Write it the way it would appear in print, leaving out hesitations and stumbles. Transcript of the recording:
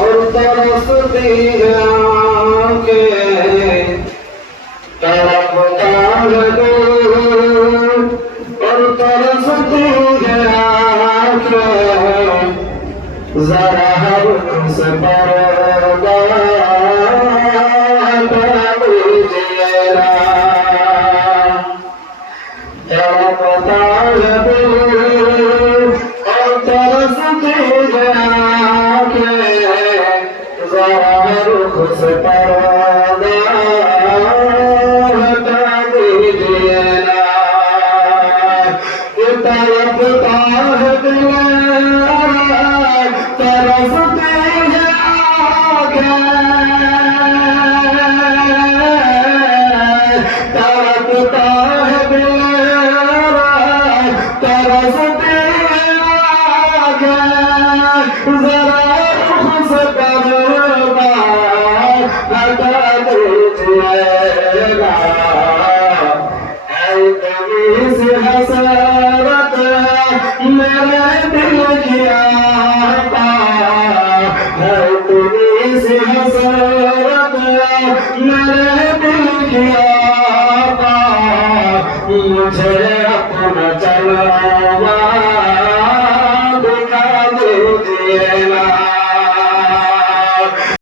और तरसती है आँखें तड़पता है दिल और तरसती है आँखें जरा हमसे पर्दा हटा दीजिए ना तड़पता है दिल और तरसती है आँखें जरा हमसे पर्दा हटा दीजिए ना ये तड़पता है दिल तरसते हैं आँखें तड़पता है दिल तरसते हैं आँखें जरा हमसे पर्दा हटा दीजिएगा ऐ कभी से हसरत मेरे दिल की आता है तुम्हीं से हसरत मेरे दिल की आता मुझे अपना चलावा